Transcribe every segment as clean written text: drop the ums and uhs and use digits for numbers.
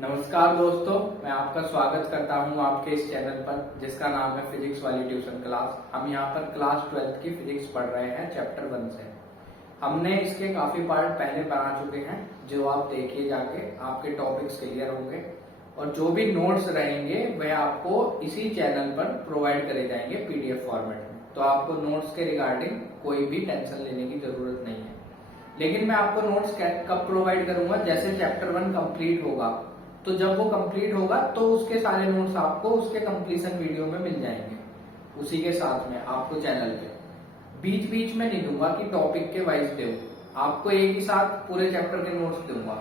नमस्कार दोस्तों, मैं आपका स्वागत करता हूं आपके इस चैनल पर जिसका नाम है फिजिक्स वाली ट्यूशन क्लास। हम यहां पर क्लास 12th की फिजिक्स पढ़ रहे हैं चैप्टर 1 से। हमने इसके काफी पार्ट पहले बना चुके हैं, जो आप देखिए जाके आपके टॉपिक्स क्लियर होंगे और जो भी नोट्स रहेंगे वह आपको इसी चैनल पर प्रोवाइड करे जाएंगे पीडीएफ फॉर्मेट में। तो आपको नोट्स के रिगार्डिंग कोई भी टेंशन लेने की जरूरत नहीं है। लेकिन मैं आपको नोट्स कब प्रोवाइड करूंगा, जैसे चैप्टर 1 कंप्लीट होगा। तो जब वो कंप्लीट होगा तो उसके सारे नोट्स आपको उसके कंप्लीशन वीडियो में मिल जाएंगे, उसी के साथ में आपको चैनल पे। बीच बीच में नहीं दूंगा कि टॉपिक के वाइज दे, आपको एक ही साथ पूरे चैप्टर के नोट्स दूंगा।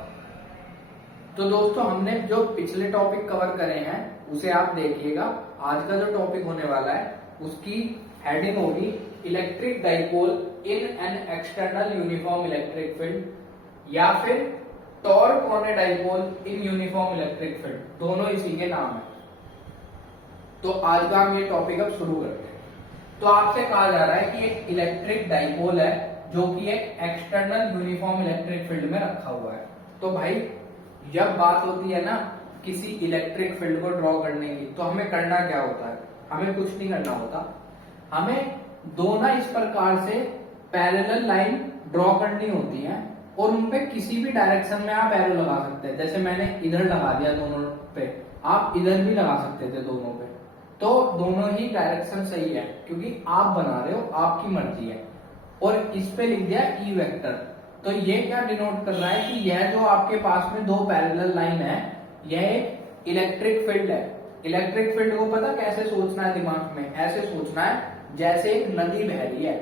तो दोस्तों, हमने जो पिछले टॉपिक कवर करे हैं उसे आप देखिएगा। आज का जो टॉपिक होने वाला है उसकी हेडिंग होगी electric dipole in an external uniform electric field, या फिर torque on a dipole in uniform electric field. दोनों इसी के नाम है। तो आज का हम ये टॉपिक अब शुरू करते हैं। तो आपसे कहा जा रहा है कि एक इलेक्ट्रिक डाइपोल है जो कि एक एक्सटर्नल यूनिफॉर्म इलेक्ट्रिक फील्ड में रखा हुआ है। तो भाई, जब बात होती है ना किसी इलेक्ट्रिक फील्ड को ड्रॉ करने की, तो हमें करना क्या होता है? हमें कुछ नहीं करना होता। हमें दोनों इस प्रकार से पैरेलल लाइन ड्रॉ करनी होती है और उनपे किसी भी डायरेक्शन में आप एरो लगा सकते हैं। जैसे मैंने इधर लगा दिया दोनों पे, आप इधर भी लगा सकते थे दोनों पे। तो दोनों ही डायरेक्शन सही है क्योंकि आप बना रहे हो, आपकी मर्जी है। और इस पे लिख दिया ई वेक्टर। तो ये क्या डिनोट कर रहा है कि यह जो आपके पास में दो पैरेलल लाइन है, यह एक इलेक्ट्रिक फील्ड है। इलेक्ट्रिक फील्ड को पता कैसे सोचना है दिमाग में? ऐसे सोचना है जैसे एक नदी बह रही है,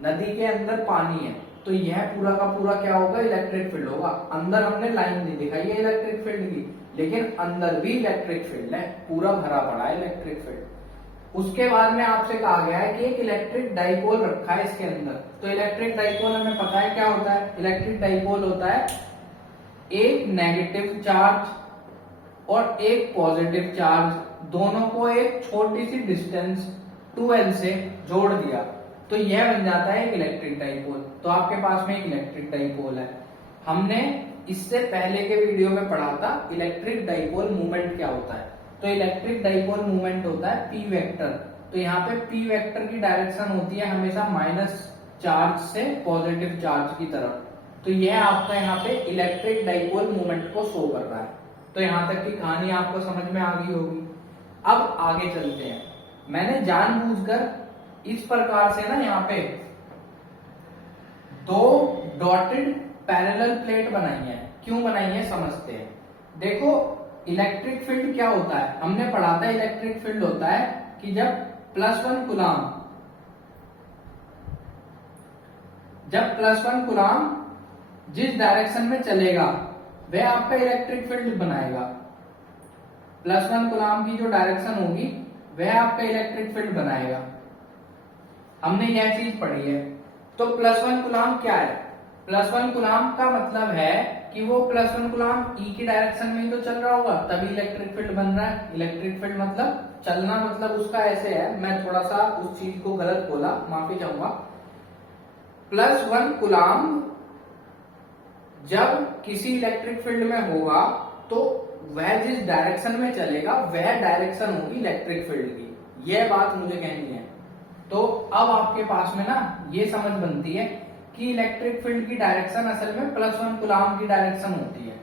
नदी के अंदर पानी है, तो यह पूरा का पूरा क्या होगा? इलेक्ट्रिक फील्ड होगा। अंदर हमने लाइन नहीं दिखाई है इलेक्ट्रिक फील्ड की, लेकिन अंदर भी इलेक्ट्रिक फील्ड है, पूरा भरा पड़ा है इलेक्ट्रिक फील्ड। उसके बाद में आपसे कहा गया है कि एक इलेक्ट्रिक डाइपोल रखा है इसके अंदर। तो इलेक्ट्रिक डाइपोल हमें पता है क्या होता है। इलेक्ट्रिक डाइपोल होता है एक नेगेटिव चार्ज और एक पॉजिटिव चार्ज, दोनों को एक छोटी सी डिस्टेंस 2l से जोड़ दिया तो यह बन जाता है एक इलेक्ट्रिक डाइपोल। तो आपके पास में एक इलेक्ट्रिक डाइपोल है। हमने इससे पहले के वीडियो में पढ़ा था इलेक्ट्रिक डाइपोल मूवमेंट क्या होता है। तो इलेक्ट्रिक डाइपोल मूवमेंट होता है पी वेक्टर। तो यहाँ पे पी वेक्टर की डायरेक्शन होती है हमेशा माइनस चार्ज से पॉजिटिव चार्ज की तरफ। तो यह आपका यहाँ पे इलेक्ट्रिक डाइपोल मूवमेंट को शो कर रहा है। तो यहाँ तक की कहानी आपको समझ में आ गई होगी। अब आगे चलते हैं। मैंने जानबूझकर इस प्रकार से ना यहाँ पे दो डॉटेड पैरेलल प्लेट बनाई है। क्यों बनाई है समझते हैं। देखो, इलेक्ट्रिक फील्ड क्या होता है? हमने पढ़ा था इलेक्ट्रिक फील्ड होता है कि जब +1 कूलाम जिस डायरेक्शन में चलेगा वह आपका इलेक्ट्रिक फील्ड बनाएगा। +1 कूलाम की जो डायरेक्शन होगी वह आपका इलेक्ट्रिक फील्ड बनाएगा। हमने यह चीज पढ़ी है। तो +1 कूलाम क्या है? +1 कूलाम का मतलब है कि वो +1 कूलाम ई की डायरेक्शन में ही तो चल रहा होगा, तभी इलेक्ट्रिक फील्ड बन रहा है। इलेक्ट्रिक फील्ड मतलब चलना, मतलब उसका ऐसे है। मैं थोड़ा सा उस चीज को गलत बोला, माफी चाहूंगा। +1 कूलाम जब किसी इलेक्ट्रिक फील्ड में होगा तो वह जिस डायरेक्शन में चलेगा वह डायरेक्शन होगी इलेक्ट्रिक फील्ड की। यह बात मुझे कहनी है। तो अब आपके पास में ना ये समझ बनती है कि इलेक्ट्रिक फील्ड की डायरेक्शन असल में +1 कूलाम की डायरेक्शन होती है।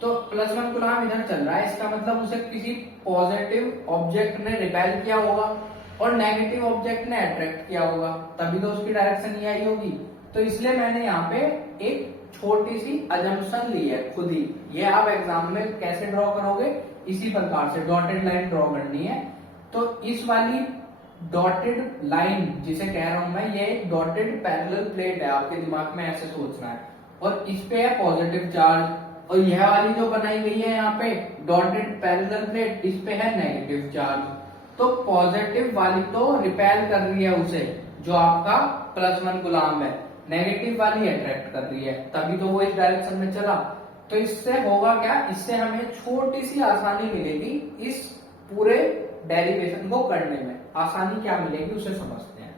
तो +1 कूलाम इधर चल रहा है, इसका मतलब उसे किसी पॉजिटिव ऑब्जेक्ट ने रिपेल किया होगा और नेगेटिव ऑब्जेक्ट ने अट्रैक्ट किया होगा, तभी तो उसकी डायरेक्शन ये आई होगी। तो इसलिए मैंने यहाँ पे एक छोटी सी अजम्पशन ली है खुद ही। ये आप एग्जाम में कैसे ड्रॉ करोगे? इसी प्रकार से डॉटेड लाइन ड्रॉ करनी है। तो इस वाली डॉटेड लाइन जिसे कह रहा हूं मैं, ये एक डॉटेड पैरेलल प्लेट है। आपके दिमाग में ऐसे सोचना है। और इस पे है पॉजिटिव चार्ज, और यह वाली जो बनाई गई है यहाँ पे डॉटेड पैरेलल प्लेट, इस पे है नेगेटिव चार्ज। तो पॉजिटिव वाली तो रिपेल कर रही है उसे, जो आपका +1 कूलाम है। नेगेटिव वाली अट्रैक्ट कर रही है, तभी तो वो इस डायरेक्शन में चला। तो इससे होगा क्या? इससे हमें छोटी सी आसानी मिलेगी इस पूरे डेरिवेशन को करने में। आसानी क्या मिलेगी उसे समझते हैं।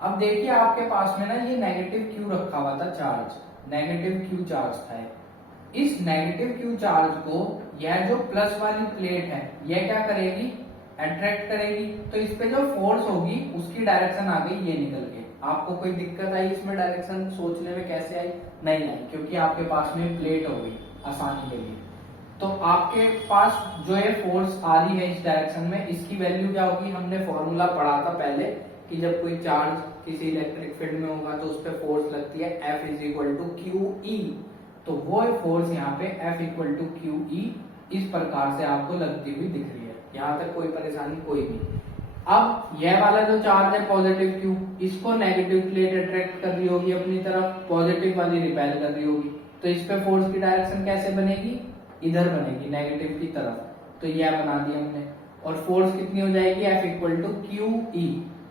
अब देखिए, आपके पास में ना ये नेगेटिव क्यू रखा हुआ था चार्ज, नेगेटिव क्यू चार्ज था। इस नेगेटिव क्यू चार्ज को यह जो प्लस वाली प्लेट है यह क्या करेगी, अट्रैक्ट करेगी। तो इस पे जो फोर्स होगी उसकी डायरेक्शन आ गई ये निकल के। आपको कोई दिक्कत आई इसमें डायरेक्शन सोचने में कैसे आई? नहीं आई, क्योंकि आपके पास में प्लेट हो गई आसानी के लिए। तो आपके पास जो ये फोर्स आ रही है इस डायरेक्शन में, इसकी वैल्यू क्या होगी? हमने फॉर्मूला पढ़ा था पहले कि जब कोई चार्ज किसी इलेक्ट्रिक फील्ड में होगा तो उस पर फोर्स लगती है F is equal to Q E. तो वो फोर्स यहाँ पे F equal to Q E इस प्रकार से आपको लगती हुई दिख रही है। यहाँ तक कोई परेशानी कोई नहीं। अब यह वाला जो चार्ज है पॉजिटिव क्यू, इसको नेगेटिव प्लेट अट्रैक्ट कर रही होगी अपनी तरफ, पॉजिटिव वाली रिपेल कर रही होगी। तो इस पे फोर्स की डायरेक्शन कैसे बनेगी? इधर बनेगी, नेगेटिव की तरफ। तो यह बना दी हमने। और फोर्स कितनी हो जाएगी? F equal to Q E.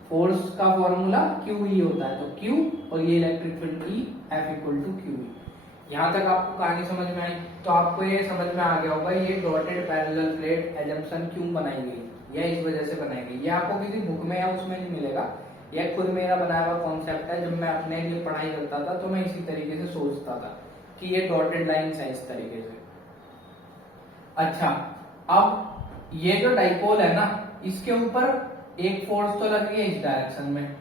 Force का फॉर्मूला क्यू ई होता है, तो क्यू और ये electric field E, F equal to Q E. यहाँ तक आपको कहानी समझ में आई? तो आपको ये समझ में आ गया होगा ये डॉटेड पैरेलल प्लेट एजम्पशन क्यों बनाई गई। यह इस वजह से बनाई गई। यह आपको किसी बुक में या उसमें नहीं मिलेगा, यह खुद मेरा बनाया हुआ कॉन्सेप्ट है। जब मैं अपने लिए पढ़ाई करता था तो मैं इसी तरीके से सोचता था कि ये डॉटेड लाइन्स है इस तरीके से। अच्छा, अब ये जो डाइपोल है ना, इसके ऊपर एक फोर्स तो लग रही है इस डायरेक्शन में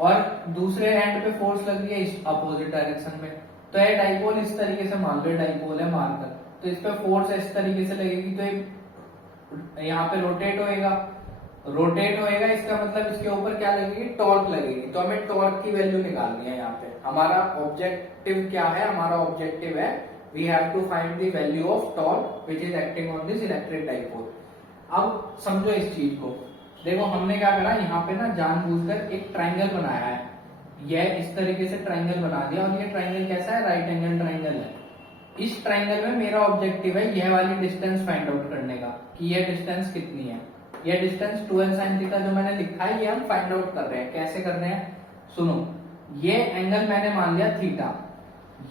और दूसरे एंड पे फोर्स लग रही है इस अपोजिट डायरेक्शन में। तो ये डाइपोल इस तरीके से मान लो, डाइपोल है मानकर, तो इस पे फोर्स इस तरीके से लगेगी तो यहाँ पे रोटेट होएगा। रोटेट होएगा इसका मतलब इसके ऊपर क्या लगेगी? टॉर्क लगेगी। तो हमें टॉर्क की वैल्यू निकालनी है। यहाँ पे हमारा ऑब्जेक्टिव क्या है? हमारा ऑब्जेक्टिव है we have to find the value of torque which is acting on this electric dipole. अब समझो इस चीज को। देखो हमने क्या करा, यहाँ पे ना जानबूझकर एक ट्राइंगल बनाया है। यह इस तरीके से ट्राइंगल बना दिया और ये ट्राइंगल कैसा है? राइट एंगल ट्राइंगल है। इस ट्राइंगल में मेरा ऑब्जेक्टिव है यह वाली डिस्टेंस फाइंड आउट करने का कि यह डिस्टेंस कितनी है। यह डिस्टेंस 12 sin थीटा जो मैंने लिखा है ये हम फाइंड आउट कर रहे हैं। कैसे कर रहे हैं? सुनो, ये एंगल मैंने मान लिया थीटा।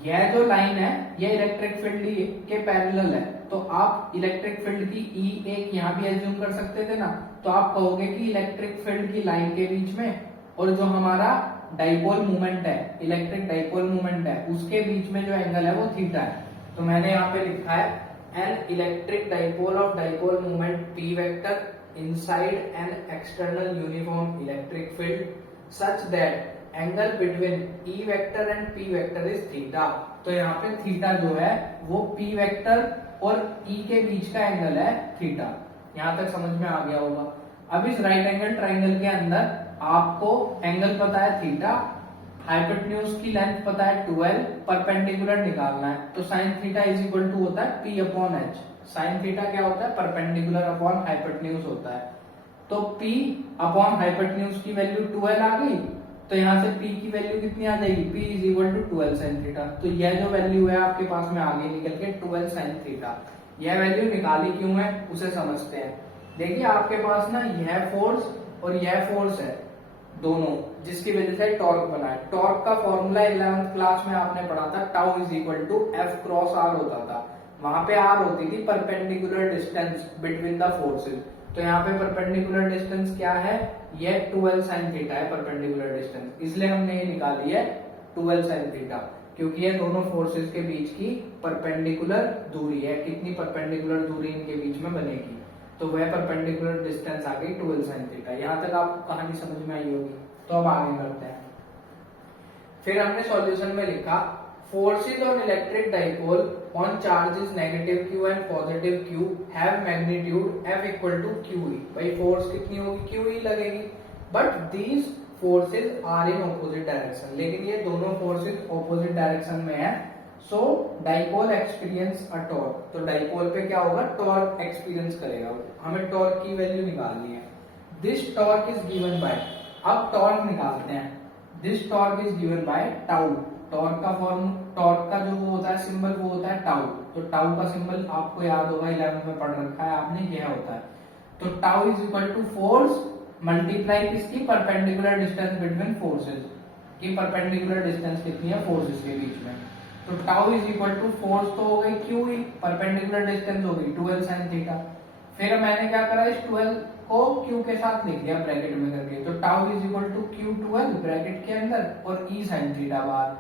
यह जो लाइन है ये इलेक्ट्रिक फील्ड के पैरेलल है। तो आप इलेक्ट्रिक फील्ड की ई एक यहाँ भी एज्यूम कर सकते थे ना। तो आप कहोगे कि इलेक्ट्रिक फील्ड की लाइन के बीच में और जो हमारा डाइपोल मूवमेंट है, इलेक्ट्रिक डाइपोल मूवमेंट है, उसके बीच में जो एंगल है वो थीटा है। तो मैंने यहाँ पे लिखा है an electric dipole of dipole movement P vector inside an external uniform electric field such that angle between E vector and P vector is theta. तो यहाँ पे थीटा जो है वो पी वेक्टर और ई के बीच का एंगल है थीटा। यहाँ तक समझ में आ गया होगा। अब इस राइट एंगल ट्राइंगल के अंदर आपको एंगल पता है थीटा, हाइपोटेन्यूज की लेंथ पता है 12, परपेंडिकुलर निकालना है। तो sine theta is equal to होता है P upon H। Sine theta क्या होता है? परपेंडिकुलर अपॉन हाइपोटेन्यूज होता है। तो P अपॉन हाइपोटेन्यूज की वैल्यू 12 आ गई। तो यहाँ से P की वैल्यू कितनी आ जाएगी? P is equal to 12 sine theta. तो यह जो वैल्यू है आपके पास में आगे निकल के 12 साइन थीटा। यह वैल्यू निकाली क्यों है उसे समझते हैं। देखिए आपके पास ना यह फोर्स और यह फोर्स है दोनों, जिसकी वजह से टॉर्क बना है। टॉर्क का फॉर्मूला 11th क्लास में आपने पढ़ा था, tau is equal to F cross R होता था। वहां पे R होती थी perpendicular distance between the forces. तो यहाँ पे परपेंडिकुलर डिस्टेंस क्या है? ये 12 साइन थीटा है परपेंडिकुलर डिस्टेंस, इसलिए हमने ये निकाली है 12 साइन थीटा, क्योंकि ये दोनों फोर्सेज के बीच की परपेंडिकुलर दूरी है। कितनी परपेंडिकुलर दूरी इनके बीच में बनेगी? तो वह परपेंडिकुलर डिस्टेंस आ गई 12 साइन थीटा। यहाँ तक आपको कहानी समझ में आई होगी। तो अब आगे बढ़ते हैं। फिर हमने सॉल्यूशन में लिखा forces on electric dipole on charges negative q and positive q have magnitude f equal to qe। भाई फोर्स कितनी होगी? qe लगेगी। But these forces are in opposite direction। लेकिन ये दोनों फोर्सेज ऑपोजिट डायरेक्शन में है। सो डाइपोल एक्सपीरियंस अ torque. तो डाइपोल पे क्या होगा? टॉर्क एक्सपीरियंस करेगा। हमें टॉर्क की वैल्यू निकालनी है। This torque is given by, अब टॉर्क निकालते हैं। This torque is given by tau. Torque का फॉर्म, टॉर्क का जो वो होता है सिंबल वो होता है टाउ। तो टाउ का सिंबल आपको याद होगा, 11th में पढ़ रखा है आपने, यह होता है। तो tau is equal to force multiply किसकी? परपेंडिकुलर डिस्टेंस बिटवीन फोर्सेज की। परपेंडिकुलर डिस्टेंस कितनी है फोर्सेज के बीच में? तो tau is equal to force तो हो गई QE, परपेंडिकुलर डिस्टेंस हो गई 12 साइन थीटा। फिर मैंने क्या करा, इस 12 को Q के साथ लिख दिया ब्रैकेट में करके। तो tau is equal to Q12 bracket के अंदर और E साइन थीटा बाहर।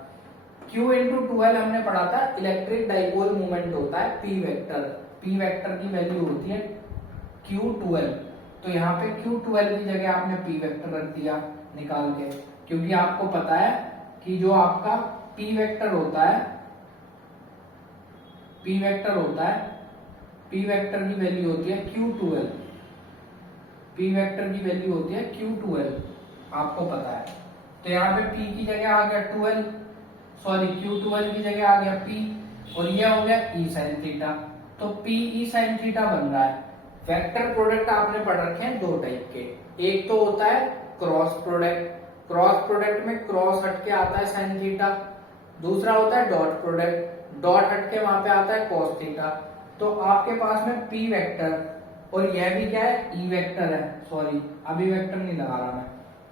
Q इंटू 12 हमने पढ़ा था, इलेक्ट्रिक डाइपोल मोमेंट होता है P वेक्टर। P वेक्टर की वैल्यू होती है Q12। तो यहाँ पे Q12 की जगह आपने P वेक्टर रख दिया निकाल के, क्योंकि आपको पता है कि जो आपका P वेक्टर होता है, P वेक्टर होता है, P वेक्टर की वैल्यू होती है Q12। P वेक्टर की वैल्यू होती है Q12, आपको पता है। तो यहाँ पे P की जगह आ गया 12, सॉरी Q12 की जगह आ गया P, और यह हो गया E sin थीटा। तो P E sin थीटा बन रहा है। वेक्टर प्रोडक्ट आपने पढ़ रखे हैं दो टाइप के, एक तो होता है क्रॉस प्रोडक्ट, क्रॉस प्रोडक्ट में क्रॉस हटके आता है sin थीटा। दूसरा होता है डॉट प्रोडक्ट, डॉट हटके वहां पे आता है cos थीटा। तो आपके पास में P वेक्टर, और यह भी क्या है, E वेक्टर है, सॉरी अभी वेक्टर नहीं लगा रहा मैं,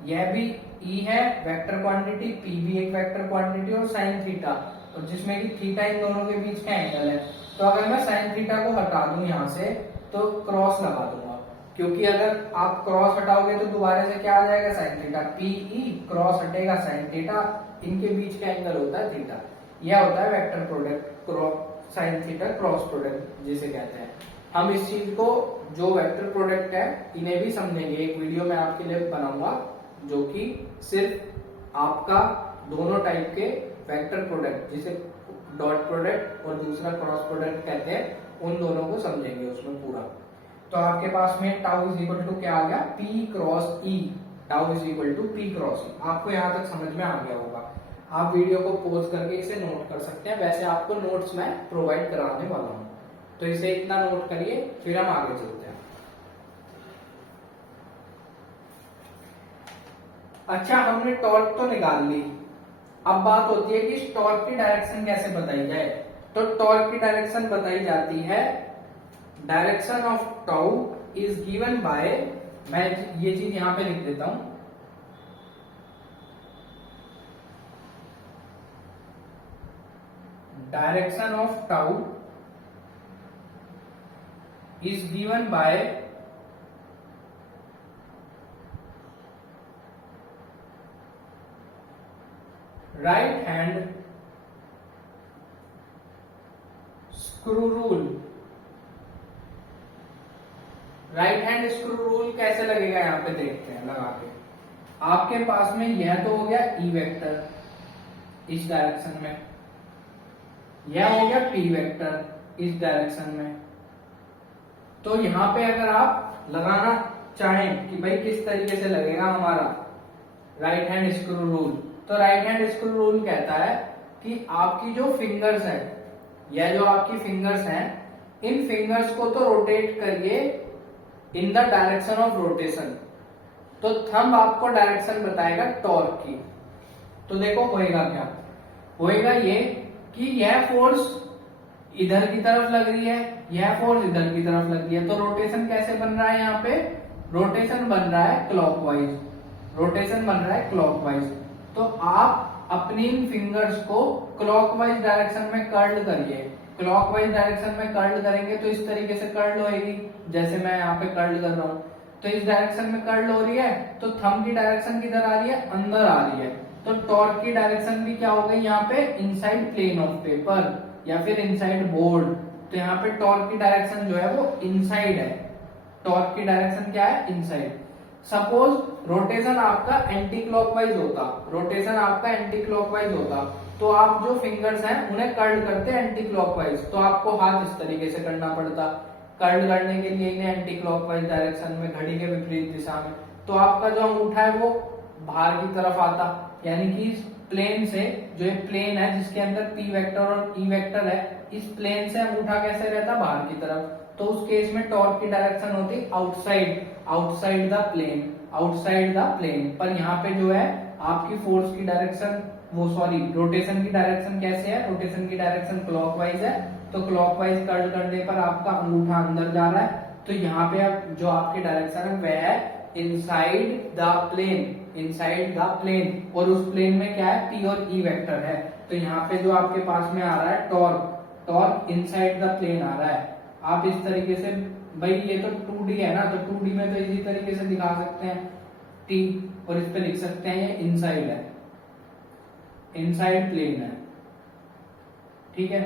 यह भी E है वेक्टर क्वांटिटी, P भी एक वेक्टर क्वांटिटी, और sin थीटा, और जिसमें कि थीटा इन दोनों के बीच का एंगल है। तो अगर मैं sin थीटा को हटा दूं यहाँ से, तो क्रॉस लगा दूंगा, क्योंकि अगर आप क्रॉस हटाओगे तो दोबारा से क्या आ जाएगा, sin थीटा। PE क्रॉस हटेगा sin थीटा, इनके बीच का एंगल होता है थीटा। यह होता है vector product, sin theta cross product जिसे कहते हैं। हम इस चीज को, जो वेक्टर प्रोडक्ट है, इन्हें भी समझेंगे। एक वीडियो में आपके लिए बनाऊंगा जो कि सिर्फ आपका दोनों टाइप के वेक्टर प्रोडक्ट, जिसे डॉट प्रोडक्ट और दूसरा क्रॉस प्रोडक्ट कहते हैं, उन दोनों को समझेंगे उसमें पूरा। तो आपके पास में टाउ इज इक्वल टू क्या आ गया, P cross E, tau is equal to P cross E। आपको यहाँ तक समझ में आ गया होगा। आप वीडियो को पॉज करके इसे नोट कर सकते हैं, वैसे आपको नोट्स मैं प्रोवाइड कराने वाला हूँ, तो इसे इतना नोट करिए, फिर हम आगे चलते हैं। अच्छा, हमने टॉर्क तो निकाल ली, अब बात होती है कि टॉर्क की डायरेक्शन कैसे बताई जाए। तो टॉर्क की डायरेक्शन बताई जाती है, direction of tau is given by, मैं ये चीज यहां पे लिख देता हूं, direction of tau is given by right hand screw rule. Right hand screw rule कैसे लगेगा, यहां पे देखते हैं लगा के। आपके पास में यह तो हो गया E वेक्टर इस डायरेक्शन में, यह हो गया P वेक्टर इस डायरेक्शन में। तो यहां पे अगर आप लगाना चाहें कि भाई किस तरीके से लगेगा हमारा राइट हैंड स्क्रू रूल, तो राइट हैंड स्क्रू रूल कहता है कि आपकी जो फिंगर्स है, यह जो आपकी फिंगर्स हैं, इन फिंगर्स को तो रोटेट करिए in the direction of rotation. तो थंब आपको डायरेक्शन बताएगा टॉर्क की। तो देखो होएगा क्या, होएगा ये कि यह फोर्स इधर की तरफ लग रही है, यह फोर्स इधर की तरफ लग रही है। तो रोटेशन कैसे बन रहा है, यहाँ पे रोटेशन बन रहा है क्लॉकवाइज, रोटेशन बन रहा है क्लॉकवाइज। तो आप अपनी इन फिंगर्स को क्लॉकवाइज डायरेक्शन में कर्ल करिए। क्लॉकवाइज डायरेक्शन में कर्ल करेंगे तो इस तरीके से कर्ल होएगी, जैसे मैं यहाँ पे कर्ल कर रहा हूँ। तो इस डायरेक्शन में कर्ल हो रही है, तो थंब की डायरेक्शन किधर आ रही है, अंदर आ रही है। तो टॉर्क की डायरेक्शन भी क्या हो गई यहाँ पे, इनसाइड प्लेन ऑफ पेपर या फिर इनसाइड बोर्ड। तो यहाँ पे टॉर्क की डायरेक्शन जो है वो इनसाइड है। टॉर्क की डायरेक्शन क्या है, इनसाइड। सपोज रोटेशन आपका एंटी क्लॉकवाइज होता, रोटेशन आपका एंटी क्लॉकवाइज होता, तो आप जो फिंगर्स हैं उन्हें कर्ल करते हैं एंटी क्लॉकवाइज, तो आपको हाथ इस तरीके से करना पड़ता। कर्ल करने के लिए इन्हें एंटी क्लॉकवाइज डायरेक्शन में, घड़ी के विपरीत दिशा में, तो आपका जो अंगूठा है वो बाहर की तरफ आता, यानी कि इस प्लेन से, जो एक प्लेन है जिसके अंदर P वेक्टर और E वेक्टर है, इस प्लेन से अंगूठा कैसे रहता, बाहर की तरफ। तो उस केस में टॉर्क की डायरेक्शन होती outside, outside the plane, outside the plane. पर यहाँ पे जो है आपकी फोर्स की डायरेक्शन, वो सॉरी रोटेशन की डायरेक्शन कैसे है, रोटेशन की डायरेक्शन क्लॉकवाइज है। तो क्लॉकवाइज कर्ल करने पर आपका अंगूठा अंदर जा रहा है, तो यहाँ पे अब जो आपकी डायरेक्शन है वह है inside the plane, inside the plane. और उस प्लेन में क्या है, P और E वेक्टर है। तो यहाँ पे जो आपके पास में आ रहा है torque, torque inside the plane आ रहा है। आप इस तरीके से, भाई ये तो 2D है ना, तो 2D में तो इसी तरीके से दिखा सकते हैं T, और इस पे लिख सकते हैं ये इनसाइड है, इनसाइड प्लेन है। ठीक है,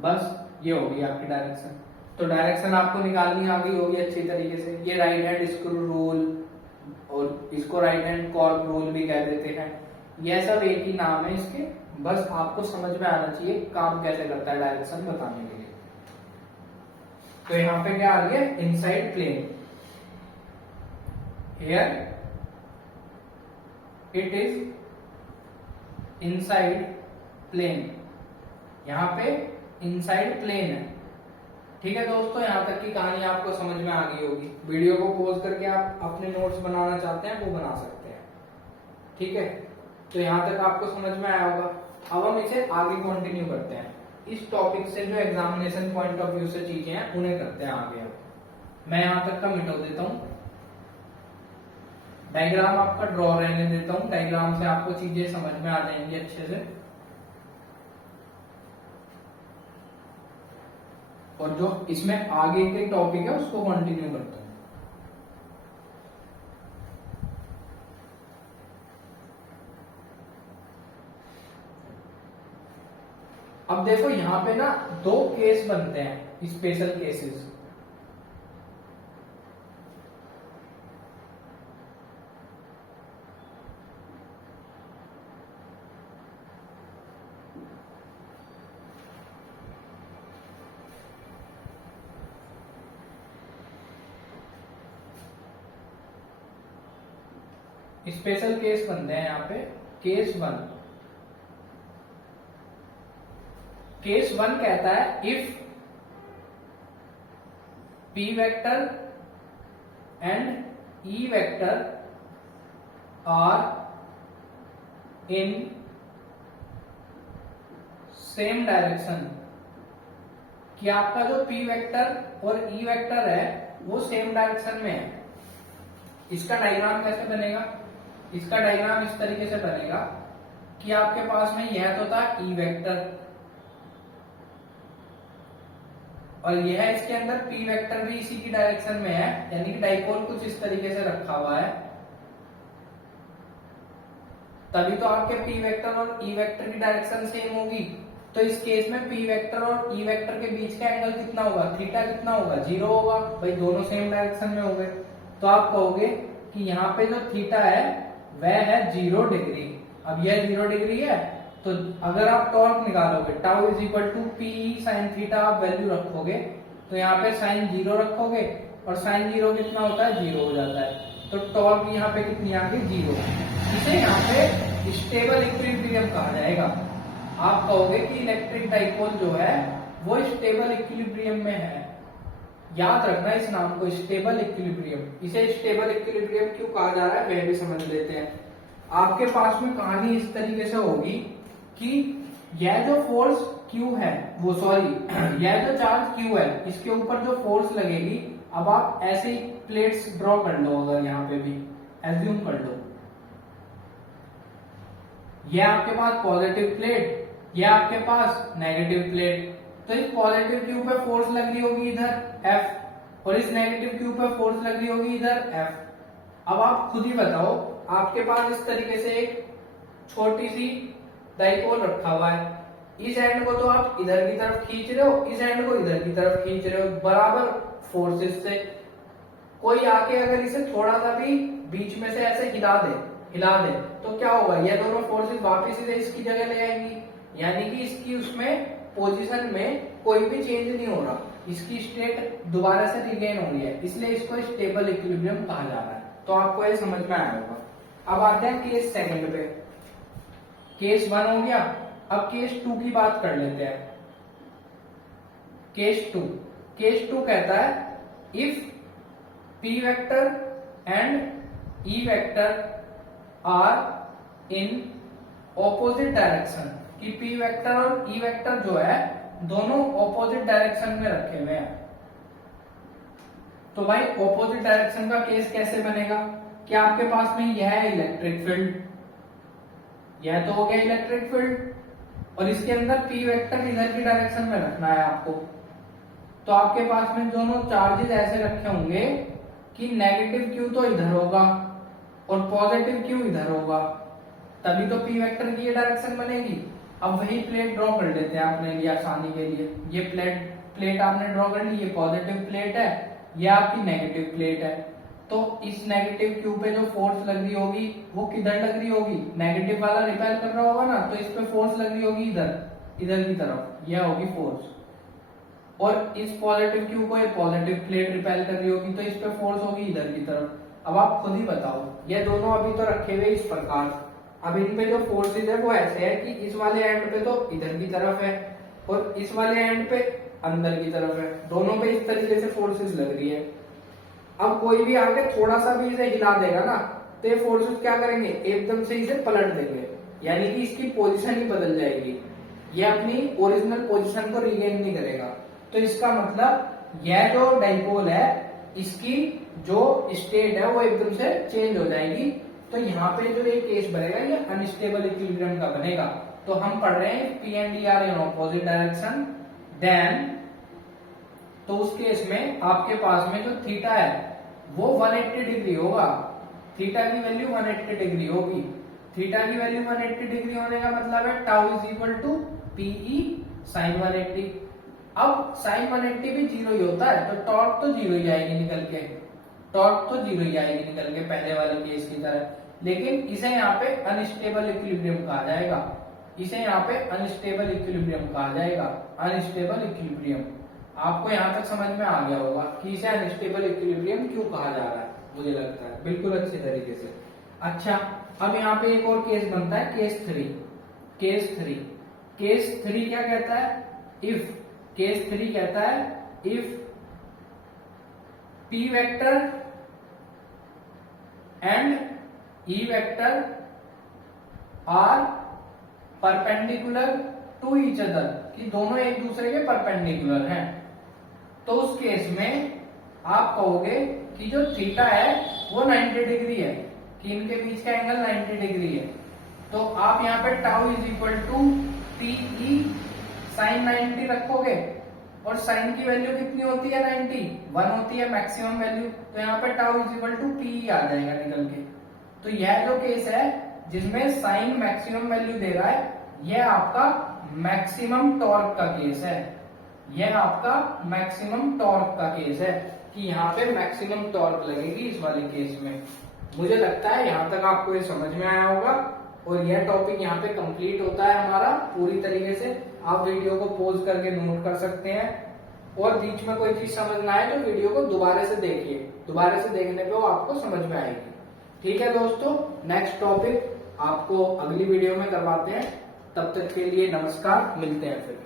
बस ये होगी आपकी डायरेक्शन। तो डायरेक्शन आपको निकालनी आ गई होगी अच्छी तरीके से। ये राइट हैंड स्क्रू रूल और इसको राइट हैंड कॉर्क रूल भी कह देते हैं, ये सब एक ही नाम है इसके। बस आपको समझ में आना चाहिए काम कैसे करता है डायरेक्शन बताने के लिए। तो यहाँ पे क्या आ गया, inside plane, here it is inside plane, यहाँ पे इनसाइड प्लेन है। ठीक है दोस्तों, यहाँ तक की कहानी आपको समझ में आ गई होगी। वीडियो को पॉज करके आप अपने नोट्स बनाना चाहते हैं वो बना सकते हैं। ठीक है, तो यहाँ तक आपको समझ में आया होगा। अब हम इसे आगे कंटिन्यू करते हैं। इस टॉपिक से जो एग्जामिनेशन पॉइंट ऑफ व्यू से चीजें हैं उन्हें करते हैं आगे। अब मैं यहाँ तक का मिटा देता हूँ, डायग्राम आपका ड्रॉ रहने देता हूँ। डायग्राम से आपको चीजें समझ में आ जाएंगी अच्छे से। और जो इसमें आगे के टॉपिक है उसको कंटिन्यू करते हैं। अब देखो यहां पे ना दो केस बनते हैं, स्पेशल केसेस। स्पेशल केस बनते हैं यहाँ पे। केस वन, केस वन कहता है if P vector and E vector are in same direction, कि आपका जो P वेक्टर और E वेक्टर है वो सेम डायरेक्शन में है। इसका डायग्राम कैसे बनेगा, इसका डायग्राम इस तरीके से बनेगा कि आपके पास में यह तो था E वेक्टर और यह इसके अंदर P वेक्टर भी इसी की डायरेक्शन में है, यानी कि डाइपोल कुछ इस तरीके से रखा हुआ है। तभी तो आपके P वेक्टर और E वेक्टर की डायरेक्शन सेम होगी। तो इस केस में P वेक्टर और E वेक्टर के बीच का एंगल कितना होगा, थीटा कितना होगा, 0 होगा। भाई दोनों सेम डायरेक्शन में हो गए, तो आप कहोगे कि यहाँ पे जो थीटा है वह है 0 डिग्री। अब यह 0 डिग्री है, तो अगर आप टॉर्क निकालोगे tau is equal to P sine theta, आप वैल्यू रखोगे तो यहाँ पे साइन 0 रखोगे और साइन 0 कितना होता है, 0 हो जाता है। तो टॉर्क यहाँ पे कितनी आ गई, 0। इसे यहाँ पे स्टेबल इक्विलिब्रियम कहा जाएगा। आप कहोगे कि इलेक्ट्रिक डाइपोल जो है वो स्टेबल इक्विलिब्रियम में है। याद रखना इस नाम को, स्टेबल इक्विलिब्रियम। इसे स्टेबल इक्विलिब्रियम क्यों कहा जा रहा है वह भी समझ लेते हैं। आपके पास में कहानी इस तरीके से होगी कि यह जो फोर्स Q है वो यह जो चार्ज Q है इसके ऊपर जो फोर्स लगेगी, अब आप ऐसे ही प्लेट्स ड्रॉ कर लो, अगर यहाँ पे भी एज्यूम कर लो, यह आपके पास पॉजिटिव प्लेट, यह आपके पास नेगेटिव प्लेट। तो इस पॉजिटिव Q पे फोर्स लग रही होगी इधर F और इस नेगेटिव Q पे फोर्स लग रही होगी इधर F। अब आप खुद ही बताओ, आपके पास इस तरीके से एक छोटी सी डाइपोल रखा हुआ है, इस एंड को तो आप इधर की तरफ खींच रहे हो, इस एंड को इधर की तरफ खींच रहे हो बराबर फोर्सेस से। कोई आके अगर इसे थोड़ा सा भी बीच में से ऐसे हिला दे तो क्या होगा, ये दोनों फोर्सेस वापस इसे इसकी जगह ले आएंगी, यानी कि इसकी उसमें पोजीशन में कोई भी चेंज नहीं हो रहा, इसकी स्टेट दोबारा से रिगेन हो रही है, इसलिए इसको स्टेबल इक्विलिब्रियम कहा जा रहा है। तो आपको ये समझ में आया होगा। अब आते हैं केस सेकंड पे। केस 1 हो गया, अब केस 2 की बात कर लेते हैं। केस 2 कहता है if P vector and E vector are in opposite direction, कि P वेक्टर और E वेक्टर जो है दोनों ऑपोजिट डायरेक्शन में रखे हुए हैं। तो भाई ऑपोजिट डायरेक्शन का केस कैसे बनेगा, कि आपके पास में यह है इलेक्ट्रिक फील्ड, यह तो हो गया इलेक्ट्रिक फील्ड, और इसके अंदर P वेक्टर इधर की डायरेक्शन में रखना है आपको। तो आपके पास में दोनों चार्जेस ऐसे रखे होंगे कि नेगेटिव Q तो इधर होगा और पॉजिटिव Q इधर होगा, तभी तो P वेक्टर की ये डायरेक्शन बनेगी। अब वही प्लेट ड्रॉ कर लेते हैं अपने लिए आसानी के लिए। ये प्लेट आपने ड्रॉ कर ली, ये पॉजिटिव प्लेट है, ये आपकी नेगेटिव प्लेट है। तो इस नेगेटिव क्यू पे जो फोर्स लग रही होगी वो किधर लग रही होगी, नेगेटिव वाला रिपेल कर रहा होगा ना, तो इस पे फोर्स लग रही होगी इधर की तरफ, यह होगी फोर्स। और इस पॉजिटिव क्यू को ये पॉजिटिव प्लेट रिपेल कर रही होगी, तो इस पे फोर्स होगी इधर की तरफ। अब आप खुद ही बताओ, ये दोनों अभी तो रखे हुए इस प्रकार, अब इन पे जो फोर्सेज है वो ऐसे है कि इस वाले एंड पे तो इधर की तरफ है और इस वाले एंड पे अंदर की तरफ है, दोनों पे इस तरीके से फोर्सेज लग रही है। अब कोई भी आके थोड़ा सा भी इसे हिला देगा ना, तो ये फोर्सेज क्या करेंगे, एकदम से इसे पलट देंगे, यानी कि इसकी पोजीशन ही बदल जाएगी, ये अपनी ओरिजिनल पोजीशन को रिगेन नहीं करेगा। तो इसका मतलब यह जो डाइपोल है इसकी जो स्टेट है वो एकदम से चेंज हो जाएगी। तो यहाँ पे जो ये केस बनेगा ये अनस्टेबल इक्विलिब्रियम का बनेगा। तो हम पढ़ रहे हैं P and D are in opposite direction, then तो उस केस में आपके पास में जो थीटा है वो 180 डिग्री होगा, थीटा की वैल्यू 180 डिग्री होगी। थीटा की वैल्यू 180 डिग्री होने का मतलब है tau is equal to PE sine 180। अब साइन 180 भी जीरो ही होता है, तो टॉर्क तो जीरो ही आएगी निकल के, टॉर्क तो जीरो ही आएगी निकल के पहले वाले केस की तरह। लेकिन इसे यहाँ पे अनस्टेबल इक्विलिब्रियम कहा जाएगा, इसे यहाँ पे अनस्टेबल इक्विलिब्रियम कहा जाएगा, अनस्टेबल इक्विलिब्रियम। आपको यहाँ तक समझ में आ गया होगा कि इसे अनस्टेबल इक्विलिब्रियम क्यों कहा जा रहा है, मुझे लगता है बिल्कुल अच्छे तरीके से। अच्छा, अब यहाँ पे एक और केस बनता है, केस थ्री। केस थ्री क्या कहता है, इफ, केस थ्री कहता है if P vector and E vector are perpendicular to each other, कि दोनों एक दूसरे के परपेंडिकुलर हैं, तो उस केस में आप कहोगे कि जो थीटा है वो 90 डिग्री है, कि इनके बीच का एंगल 90 डिग्री है। तो आप यहाँ पे tau is equal to PE sine 90 रखोगे, और साइन की वैल्यू कितनी होती है, 90, 1 होती है मैक्सिमम वैल्यू, तो यहाँ पे tau is equal to P आ जाएगा निकल के। तो यह जो केस है जिसमें साइन मैक्सिमम वैल्यू दे रहा है, यह आपका मैक्सिमम टॉर्क का केस है, यह आपका मैक्सिमम टॉर्क का केस है, कि यहाँ पे मैक्सिमम टॉर्क लगेगी इस वाले केस में। मुझे लगता है यहाँ तक आपको ये समझ में आया होगा, और यह टॉपिक यहाँ पे कंप्लीट होता है हमारा पूरी तरीके से। आप वीडियो को पॉज करके नोट कर सकते हैं, और बीच में कोई चीज समझ ना आए तो वीडियो को दोबारा से देखिए, दोबारा से देखने पे वो आपको समझ में आएगी। ठीक है दोस्तों, नेक्स्ट टॉपिक आपको अगली वीडियो में करवाते हैं, तब तक के लिए नमस्कार, मिलते हैं फिर।